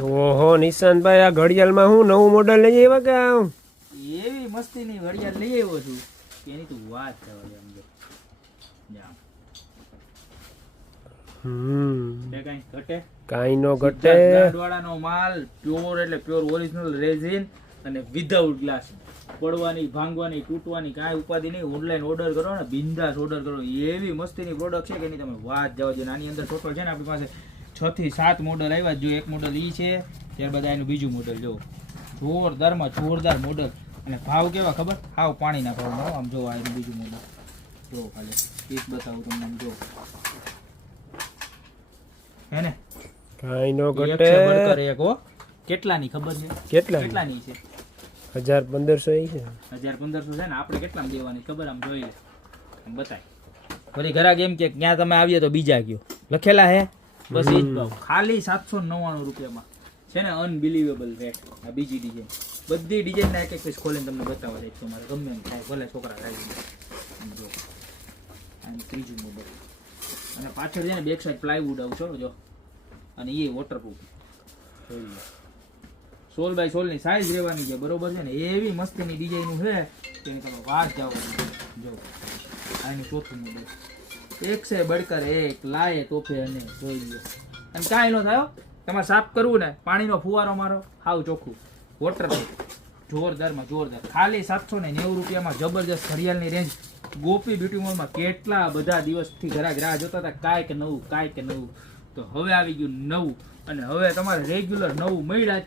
ઓહો નિશાંતભાઈ, આ ઘડિયાળમાં હું નવું મોડલ લઈ આવ્યા કે આમ? એવી મસ્તીની ઘડિયાળ લઈ આવ્યો છું કે એની તું વાત કરવા દે. સમજો જા કઈ ઘટે કાઈ નો ઘટે. વાળાનો માલ પ્યોર એટલે પ્યોર ઓરિજિનલ રેઝિન અને વિધાઉટ ગ્લાસ. પડવાની, ભાંગવાની, તૂટવાની કાંઈ ઉપાધિ નહીં. ઓનલાઈન ઓર્ડર કરો ને બિંદાસ ઓર્ડર કરો. એવી મસ્તીની પ્રોડક્ટ છે કે એની તમે વાત જવા દો. આની અંદર ટોટલ છે ને આપણી પાસે 6 થી 7 મોડલ આવ્યા. જો એક મોડલ ઈ છે, ત્યારબાદ એનું બીજું મોડલ જો જોરદારમાં જોરદાર મોડલ. અને ભાવ કેવા ખબર? હાવ પાણીના ભાવમાં. આમ જો આ એનું બીજું મોડલ જો, ખાલી પીસ બતાવું તમને. આમ જો હે ને કાઈ નો એક ઘટે. છે બળકર એક. હો કેટલાની ખબર છે? કેટલાની છે? 1500 ઈ છે. 1500 છે ને. આપણે કેટલામાં દેવાની ખબર? આમ જોઈ લે, આમ બતાય. ફરી ઘરાક એમ કે ક્યાં તમે આવીએ તો બીજા કયો લખેલા હે, બસ એ જ ભાવ. ખાલી 799 રૂપિયામાં છે ને. Unbelievable rate. આ બીજી ડિઝાઇન, બધી ડિઝાઇનના એક એક પીસ ખોલીને તમને બતાવવા જાય. તમારે ગમે એમ થાય, ભલે છોકરા થાય. જો આનું ત્રીજું મોડલ. અને પાછળ છે ને બેક સાઈડ પ્લાયવુડ આવશો જો. અને એ વોટરપ્રૂફ. જોઈ લો, 16 બાય 16 ની સાઈઝ રહેવાની છે, બરોબર છે ને. એવી મસ્તીની ડિઝાઇન છે કે તમે વાત જાઓ. જો આની ચોથું મોડલ. એક છે બળકર એક, લાય તોફે અને જોઈ લો. અને કાંઈ ન થાય. તમારે સાફ કરવું ને, પાણીનો ફુવારો મારો, હાવ ચોખ્ખું વોટરપ્રૂફ. જોરદારમાં જોરદાર. ખાલી 790 રૂપિયામાં જબરજસ્ત ઘડિયાળની રેન્જ. ગોપી બ્યુટી મોલમાં કેટલા બધા દિવસથી ઘરાક રાહ જોતા હતા, કાંઈક નવું કાંઈક નવું. તો હવે આવી ગયું નવું. અને હવે તમારે રેગ્યુલર નવું મળ્યા જ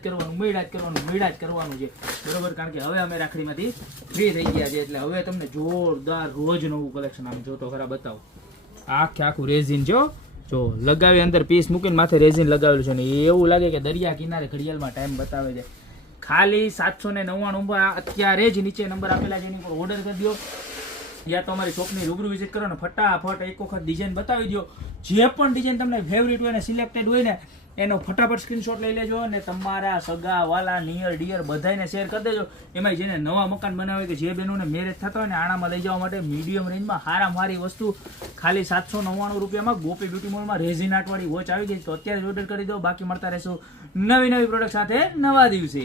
કરવાનું છે, બરોબર. કારણ કે હવે અમે રાખડીમાંથી ફ્રી થઈ ગયા છે. એટલે હવે તમને જોરદાર રોજ નવું કલેક્શન. આમ જો તો ખરા બતાવો. આખું રેઝિન જો લગાવી, અંદર પીસ મૂકીને માથે રેઝિન લગાવેલું છે. ને એવું લાગે કે દરિયા કિનારે ઘડિયાળમાં ટાઈમ બતાવે છે. ખાલી 799 અત્યારે જ નીચે નંબર આપેલા છે, એની પર ઓર્ડર કરી દો. યા તો અમારી શોપની રૂબરૂ વિઝિટ કરો ને ફટાફટ એક વખત ડિઝાઇન બતાવી દો. જે પણ ડિઝાઇન તમને ફેવરિટ હોય ને, સિલેક્ટેડ હોય ને, એનો ફટાફટ સ્ક્રીનશોટ લઈ લેજો. અને તમારા સગા વાલા નિયર ડિયર બધાને શેર કરી દેજો. એમાં જેને નવા મકાન બનાવે કે જે બહેનોને મેરેજ થતા હોય ને, આણામાં લઈ જવા માટે મીડિયમ રેન્જમાં હારામાં હારી વસ્તુ ખાલી 799 રૂપિયામાં ગોપી બ્યુટી મોલમાં રેઝિન આર્ટવાળી વોચ આવી ગઈ. તો અત્યારે જ ઓર્ડર કરી દો. બાકી મળતા રહેશું નવી પ્રોડક્ટ સાથે નવા દિવસે.